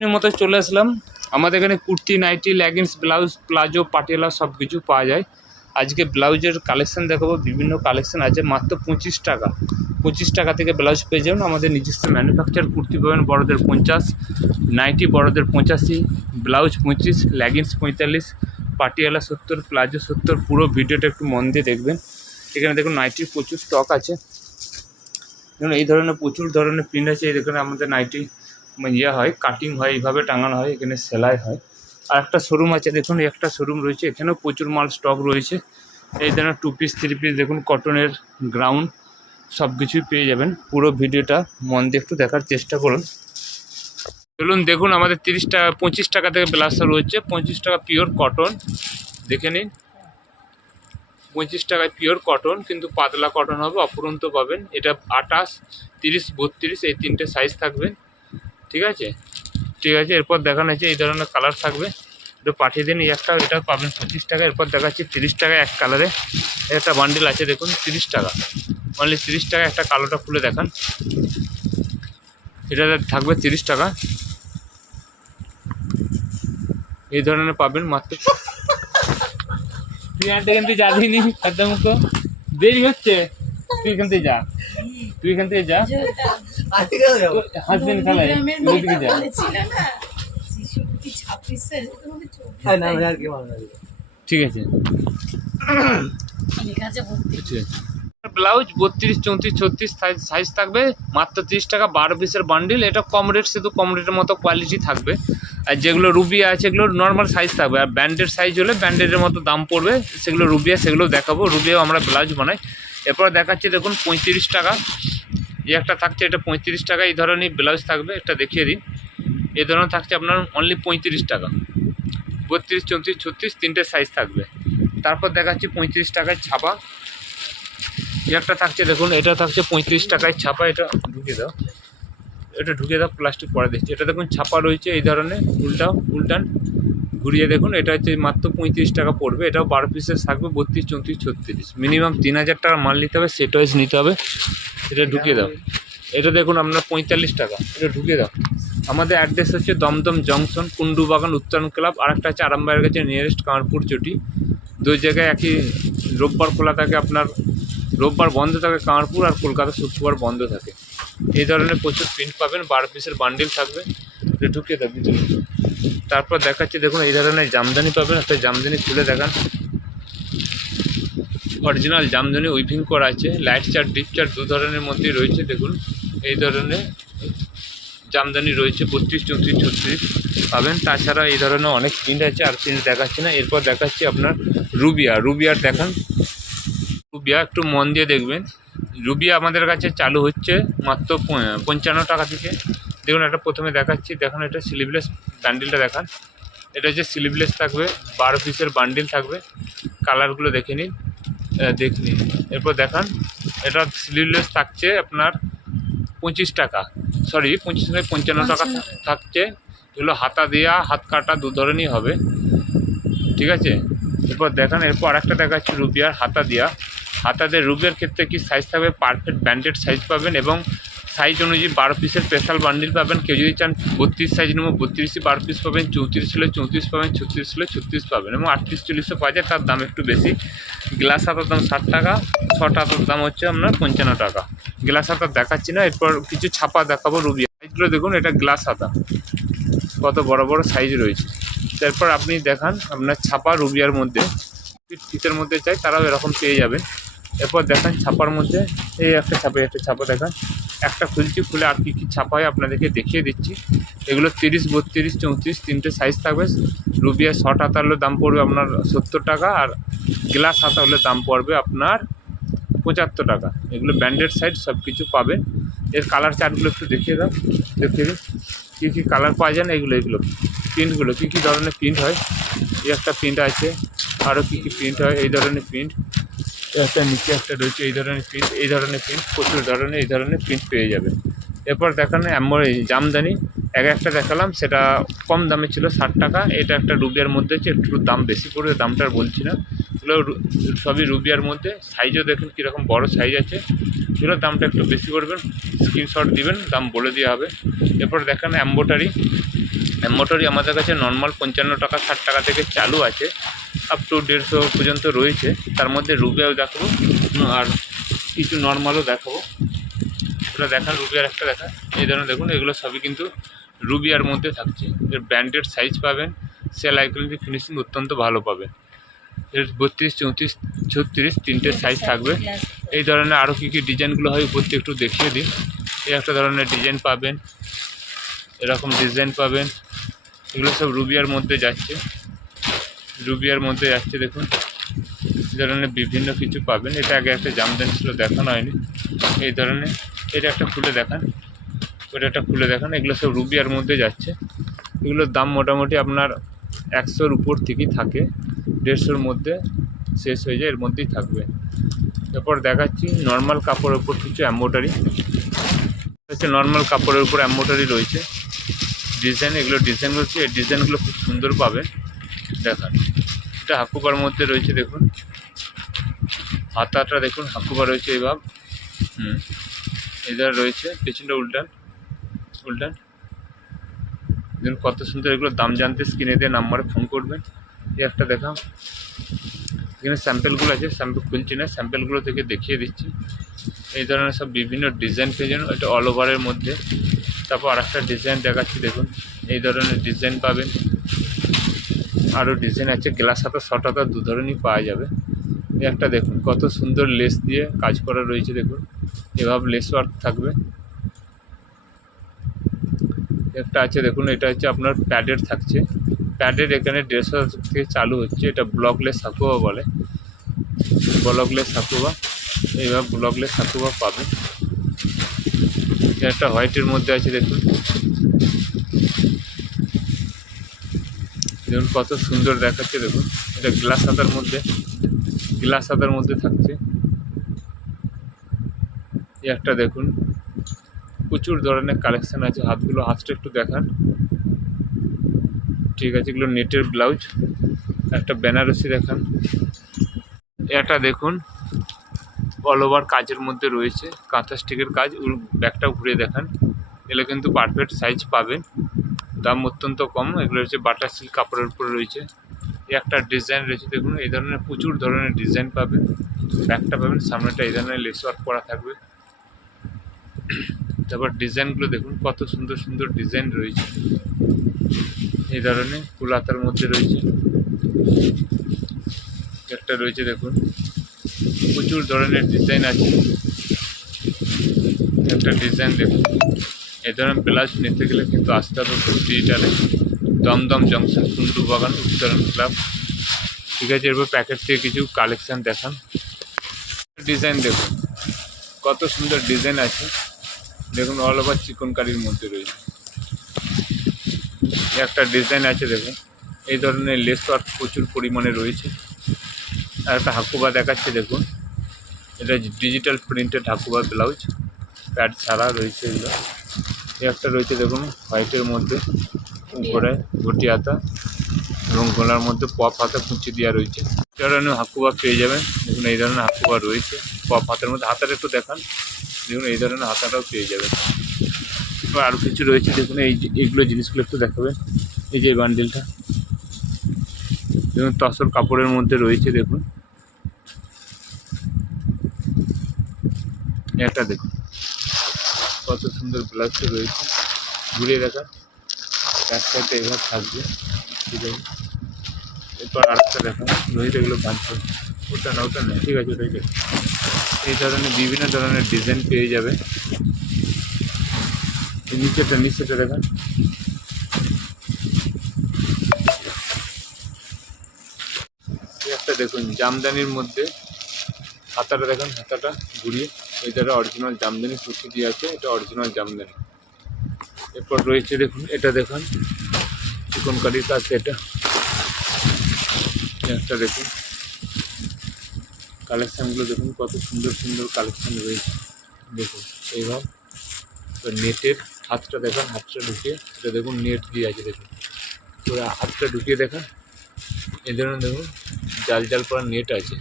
মতো চলে আসলাম। আমাদের এখানে kurti, nightie leggings blouse palazzo Patiala সব কিছু পাওয়া যায়। আজকে ব্লাউজের কালেকশন দেখাবো, বিভিন্ন কালেকশন আছে, মাত্র পঁচিশ টাকা। পঁচিশ টাকা থেকে ব্লাউজ পেয়ে যাবেন। আমাদের নিজস্ব ম্যানুফ্যাকচার কুর্তি পাবেন, বড়দের পঞ্চাশ, নাইটি বড়দের পঁচাশি ব্লাউজ পঁচিশ লেগিংস পঁয়তাল্লিশ পাটিয়ালা সত্তর প্লাজো সত্তর, পুরো ভিডিওটা একটু মন দিয়ে দেখবেন। এখানে দেখুন, নাইটির প্রচুর স্টক আছে। দেখুন, এই ধরনের প্রচুর ধরনের প্রিন্ট আছে। এই দেখুন, আমাদের নাইটি ইয়ে হয় কাটিং হয়, এইভাবে টাঙানো হয়, এখানে সেলাই হয়। আর একটা শোরুম আছে, দেখুন একটা শোরুম রয়েছে, এখানেও প্রচুর মাল স্টক রয়েছে। এই ধরনের টু পিস থ্রি পিস দেখুন কটনের গ্রাউন্ড সব কিছুই পেয়ে যাবেন। পুরো ভিডিওটা মন দিয়ে একটু দেখার চেষ্টা করুন। চলুন, দেখুন, আমাদের তিরিশ টাকা, পঁচিশ টাকা থেকে ব্লাউজটা রয়েছে, পঁচিশ টাকা পিওর কটন দেখে নিন। পঁচিশ টাকায় পিওর কটন কিন্তু পাতলা কটন হবে অপুরন্ত পাবেন। এটা আটাশ তিরিশ, বত্রিশ, এই তিনটে সাইজ থাকবে। ঠিক আছে? ঠিক আছে এরপর দেখানো হচ্ছে এই ধরনের কালার থাকবে। একটু পাঠিয়ে দিন এই একটা এটা পাবেন পঁচিশ টাকা এরপর দেখাচ্ছি তিরিশ টাকা এক কালারে একটা বান্ডিল আছে দেখুন তিরিশ টাকা। অনলি তিরিশ টাকা একটা কালোটা খুলে দেখান। এটা থাকবে তিরিশ টাকা। এই ধরনের পাবেন মাত্র তুই এখান থেকে যাবি নি খাদ্যমুখ দেরি হচ্ছে। তুই এখান থেকে যা। তুই এখান থেকে যা। হাসবেন্ড খেলায় ওদিকে যা ঠিক আছে। ব্লাউজ বত্রিশ। চৌত্রিশ ছত্রিশ সাইজ থাকবে। মাত্র তিরিশ টাকা বারো পিসের বান্ডিল এটা কম রেট শুধু কম রেটের মতো কোয়ালিটি থাকবে। আর যেগুলো রুবিয়া আছে এগুলো নর্মাল সাইজ থাকবে। আর ব্যান্ডেড সাইজ হলে ব্যান্ডেডের মতো দাম পড়বে। সেগুলো রুবিয়া সেগুলো দেখাবো। রুবিয়াও আমরা ব্লাউজ বানাই। এরপর দেখাচ্ছি দেখুন পঁয়ত্রিশ টাকা। এই একটা থাকছে, এটা পঁয়ত্রিশ টাকা, এই ধরনের ব্লাউজ থাকবে, একটা দেখিয়ে দিন এই ধরনের থাকছে আপনার অনলি পঁয়ত্রিশ টাকা। বত্রিশ, চৌত্রিশ, ছত্রিশ, তিনটে সাইজ থাকবে। তারপর দেখাচ্ছি পঁয়ত্রিশ টাকায় ছাপা। একটা থাকছে, দেখুন, এটা থাকছে পঁয়ত্রিশ টাকায় ছাপা, এটা ঢুকে দাও। এটা ঢুকে দাও প্লাস্টিক পরে দিচ্ছি। এটা দেখুন, ছাপা রয়েছে এই ধরনের, উল্টাও, উল্টান। ঘুরিয়ে দেখুন, এটা হচ্ছে মাত্র পঁয়ত্রিশ টাকা পড়বে, এটাও বারো পিসের থাকবে, বত্রিশ, চৌত্রিশ, ছত্রিশ। মিনিমাম তিন হাজার টাকা মাল নিতে হবে সেট ওয়াইজ নিতে হবে। এটা ঢুকিয়ে দাও। এটা দেখুন, আপনার পঁয়তাল্লিশ টাকা। এটা ঢুকিয়ে দাও। আমাদের অ্যাড্রেস হচ্ছে দমদম জংশন কুন্ডু বাগান উত্তরণ ক্লাব। আর একটা হচ্ছে আরামবাগের কাছে নিয়ারেস্ট কামারপুর চটি। দুই জায়গায় একই, রোববার খোলা থাকে আপনার, রোববার বন্ধ থাকে কামারপুর আর কলকাতা শুক্রবার বন্ধ থাকে। এই ধরনের প্রচুর প্রিন্ট পাবেন, বারো পিসের বান্ডিল থাকবে। এটা ঢুকিয়ে দেবে ভিতরে। তারপর দেখাচ্ছি, দেখুন, এই ধরনের জামদানি পাবেন, একটা জামদানি খুলে দেখান। অরিজিনাল জামদানি উইভিং করা আছে, লাইট চার্ট, ডিপ চার্ট দু ধরনের মধ্যেই রয়েছে, দেখুন। এই ধরনের জামদানি রয়েছে, বত্রিশ, চৌত্রিশ, ছত্রিশ পাবেন। তাছাড়া এই ধরনের অনেক প্রিন্ট আছে, আর প্রিন্ট দেখাচ্ছি না। এরপর দেখাচ্ছি আপনার রুবিয়া। রুবিয়ার দেখান। রুবিয়া একটু মন দিয়ে দেখবেন। রুবিয়া আমাদের কাছে চালু হচ্ছে মাত্র পঞ্চান্ন টাকা থেকে। দেখুন, এটা প্রথমে দেখাচ্ছি। দেখুন, এটা স্লিভলেস ব্যান্ডেলটা দেখান। এটা হচ্ছে স্লিভলেস থাকবে, বারো পিসের বান্ডিল থাকবে। কালারগুলো দেখে নিন। আহ, দেখে এরপর দেখান এটা স্লিভলেস থাকছে আপনার পঁচিশ টাকা। সরি পঁচিশ থেকে পঞ্চান্ন টাকা থাকছে। এগুলো হাতা দেওয়া হাত কাটা দু ধরনেরই হবে। ঠিক আছে? এরপর দেখান এরপর আরেকটা দেখাচ্ছি রুবিয়ার হাতা দেওয়া হাতাদের রুবিয়ার ক্ষেত্রে কি সাইজ থাকবে? পারফেক্ট ব্র্যান্ডেড সাইজ পাবেন এবং সাইজ অনুযায়ী বারো পিসের স্পেশাল বান্ডিল পাবেন। কেউ যদি চান বত্রিশ সাইজ নেব বত্রিশই বারো পিস পাবেন, চৌত্রিশ হলে চৌত্রিশ পাবেন, ছত্রিশ হলে ছত্রিশ পাবেন এবং আটত্রিশ চল্লিশও পাওয়া যায়, তার দাম একটু বেশি। গ্লাস হাতার দাম ষাট টাকা ছটা হাতার দাম হচ্ছে আপনার পঞ্চান্ন টাকা। গ্লাস হাতা দেখাচ্ছি না, এরপর কিছু ছাপা দেখাবো রুবি। সাইজগুলো দেখুন, এটা গ্লাস হাতা। কত বড় বড় সাইজ রয়েছে। তারপর আপনি দেখান আপনার ছাপা রুবিয়ার মধ্যে। ফিতের মধ্যে চাই, তারাও এরকম পেয়ে যাবেন এরপর দেখান ছাপার মধ্যে, এই একটা ছাপা একটা ছাপা দেখান। একটা খুলছি, খুলে আর কী কী ছাপা হয় আপনাদেরকে দেখিয়ে দিচ্ছি। এগুলো তিরিশ, বত্রিশ, চৌত্রিশ তিনটে সাইজ থাকবে। রুবিয়া শর্ট হাতা হলে দাম পড়বে আপনার সত্তর টাকা আর গ্লাস হাতা হলে দাম পড়বে আপনার পঁচাত্তর টাকা। এগুলো ব্যান্ডেড সাইড সব কিছু পাবেন এর কালার চার্টগুলো একটু দেখিয়ে দাও, দেখিয়ে দিন কী কী কালার পাওয়া যায় না, এগুলো এগুলো। প্রিন্টগুলো কী কী ধরনের প্রিন্ট হয়? এই একটা প্রিন্ট আছে। আরও কী কী প্রিন্ট হয়? এই ধরনের প্রিন্ট একটা নিচে একটা রয়েছে, এই ধরনের প্রিন্ট এই ধরনের প্রিন্ট প্রচুর ধরনের, এই ধরনের প্রিন্ট পেয়ে যাবেন। এরপর দেখানো এই জামদানি, এক একটা দেখালাম, সেটা কম দামে ছিল ষাট টাকা, এটা একটা রুবিয়ার মধ্যে হচ্ছে একটু দাম বেশি পড়বে, দামটা বলছি না। এগুলো সবই রুবিয়ার মধ্যে সাইজও দেখুন কীরকম বড় সাইজ আছে এগুলোর দামটা একটু বেশি করবেন স্ক্রিনশট দিবেন, দাম বলে দেওয়া হবে। এরপর দেখানো অ্যাম্বোটারি মোটরই আমাদের কাছে নর্মাল পঞ্চান্ন টাকা, ষাট টাকা থেকে চালু আছে। আপ টু দেড়শো পর্যন্ত রয়েছে। তার মধ্যে রুবিয়াও দেখাবো। আর কিছু নর্মালও দেখাবো। ওটা দেখান রুবিয়ার একটা দেখা। এই ধরনের দেখুন, এগুলো সবই কিন্তু রুবিয়ার মধ্যে থাকছে। এর ব্র্যান্ডেড সাইজ পাবেন। সেলাই কোয়ালিটি ফিনিশিং অত্যন্ত ভালো পাবেন। এর বত্রিশ, চৌত্রিশ, ছত্রিশ তিনটে সাইজ থাকবে। এই ধরনের আরও কী কী ডিজাইনগুলো হয় উপর একটু দেখিয়ে দিন এই একটা ধরনের ডিজাইন পাবেন। এরকম ডিজাইন পাবেন। এগুলো সব রুবিয়ার মধ্যে যাচ্ছে। রুবিয়ার মধ্যে যাচ্ছে দেখুন। ধরনের বিভিন্ন কিছু পাবেন। এটা আগে একটা জামদানি ছিল, দেখানো হয়নি। এই ধরনের, এটা একটা খুলে দেখান। ওটা একটা খুলে দেখান। এগুলো সব রুবিয়ার মধ্যে যাচ্ছে। এগুলোর দাম মোটামুটি আপনার একশোর উপর থেকেই থাকে। দেড়শোর মধ্যে শেষ হয়ে যায়, এর মধ্যেই থাকবে। এরপর দেখাচ্ছি নর্মাল কাপড়ের উপর কিছু অ্যাম্বোটারি হচ্ছে নর্মাল কাপড়ের উপর অ্যাম্বোটারি রয়েছে। ডিজাইন এগুলো ডিজাইনগুলো এই ডিজাইনগুলো খুব সুন্দর পাবেন। দেখান এটা হাকুবার মধ্যে রয়েছে দেখুন। হাতাটা দেখুন হাকুবা রয়েছে এই ভাব। হুম। এদের রয়েছে, পেছনটা উল্টান। উল্টান। দেখুন কত সুন্দর এগুলো দাম জানতে স্ক্রিনে দিয়ে নাম্বারে ফোন করবেন। এই একটা দেখাও। এখানে স্যাম্পেলগুলো আছে, স্যাম্পেল খুলছি না, স্যাম্পেলগুলো থেকে দেখিয়ে দিচ্ছি। এই ধরনের সব বিভিন্ন ডিজাইন পেয়ে যাবেন, এটা অল ওভারের মধ্যে। তারপর আর একটা ডিজাইন দেখাচ্ছি দেখুন। এই ধরনের ডিজাইন পাবেন। আরও ডিজাইন আছে গ্লাস হাতা শর্ট হাতা দু ধরনেরই পাওয়া যাবে। একটা দেখুন, কত সুন্দর লেস দিয়ে কাজ করা রয়েছে দেখুন, এভাবে লেস ওয়ার্ক থাকবে। একটা আছে দেখুন, এটা হচ্ছে আপনার প্যাডের থাকছে। প্যাডের এখানে দেড়শো থেকে চালু হচ্ছে, এটা ব্লকলেস সাকুয়া বলে। ব্লকলেস সাকুয়া এইভাবে ব্লকলেস সাকুয়া পাবেন এটা একটা হোয়াইটের মধ্যে আছে দেখুন। দেখুন, কত সুন্দর দেখাচ্ছে, দেখুন। এটা গ্লাস হাতার মধ্যে গ্লাস হাতার মধ্যে থাকছে। একটা দেখুন, প্রচুর ধরনের কালেকশন আছে। হাতগুলো, হাতটা একটু দেখান। ঠিক আছে, এগুলো নেটের ব্লাউজ একটা বেনারসি দেখান। এটা দেখুন অল ওভার কাজের মধ্যে রয়েছে। কাঁথা স্টিকের কাজ, ওর ব্যাগটাও ঘুরে দেখান। এগুলো কিন্তু পারফেক্ট সাইজ পাবেন। দাম অত্যন্ত কম। এগুলো হচ্ছে বাটার সিল্ক কাপড়ের উপর রয়েছে। একটা ডিজাইন রয়েছে, দেখুন, এই ধরনের প্রচুর ধরনের ডিজাইন পাবেন। ব্যাগটা পাবেন, সামনেটা এই ধরনের লেস ওয়ার্ক করা থাকবে। তারপর ডিজাইনগুলো দেখুন, কত সুন্দর সুন্দর ডিজাইন রয়েছে। এই ধরনের কুলাতার মধ্যে রয়েছে। একটা রয়েছে, দেখুন, প্রচুর ধরনের ডিজাইন আছে। একটা ডিজাইন দেখুন। এই ধরনের ব্লাউজ নিতে গেলে কিন্তু আসতে হবে ডিজিটালে দমদম জংশন কুন্ডু বাগান উত্তরণ ক্লাব ঠিক আছে, এরপর প্যাকেট থেকে কিছু কালেকশান দেখান। ডিজাইন দেখুন। কত সুন্দর ডিজাইন আছে। দেখুন অল ওভার চিকনকারির মধ্যে রয়েছে। একটা ডিজাইন আছে, দেখুন। এই ধরনের লেস ওয়ার্ক প্রচুর পরিমাণে রয়েছে। আর একটা হাকুবা দেখাচ্ছে, দেখুন। এটা digital printed Hakuba blouse pad ছাড়া রয়েছে এগুলো। একটা রয়েছে দেখুন হোয়াইটের মধ্যে, উপরে ঘটি হাতা এবং গলার মধ্যে পপ হাতা কুচি দেওয়া রয়েছে। ধরনের হাকুবা পেয়ে যাবেন। দেখুন, এই ধরনের হাকুবা রয়েছে। পপ হাতের মধ্যে হাতাটা একটু দেখান। দেখুন, এই ধরনের হাতাটাও পেয়ে যাবেন। এবার আরও কিছু রয়েছে। দেখুন, এই এইগুলো জিনিসগুলো একটু দেখাবেন। এই যে বান্ডিলটা। দেখুন, তসর কাপড়ের মধ্যে রয়েছে, দেখুন। এটা দেখুন। কত সুন্দর ব্লাউজটা রয়েছে। ঘুরিয়ে দেখা এক সাইডে থাকবে। ঠিক আছে। এরপর আরেকটা দেখা রোহিত এগুলো বাঁধছে ওটা না ওটা না। ঠিক আছে, ওটাই দেখো। এই ধরনের, বিভিন্ন ধরনের ডিজাইন পেয়ে যাবে। নিচেটা নিচেটা দেখান। একটা দেখুন, জামদানির মধ্যে হাতাটা দেখুন, হাতাটা ঘুরিয়ে। দ্বারা অরিজিনাল জামদানি সুতি দিয়ে আছে, এটা অরিজিনাল জামদানি। এরপর রয়েছে দেখুন, এটা দেখুন চিকন কারির কাজ এটা। একটা দেখুন। কালেকশানগুলো দেখুন, কত সুন্দর সুন্দর কালেকশান রয়েছে। দেখুন এইভাবে তো নেটের হাতটা দেখান, হাতটা ঢুকিয়ে, এটা দেখুন, নেট দিয়ে আছে, দেখুন। পুরো হাতটা ঢুকিয়ে দেখান। এই ধরনের দেখুন, জাল জাল করা নেট আছে।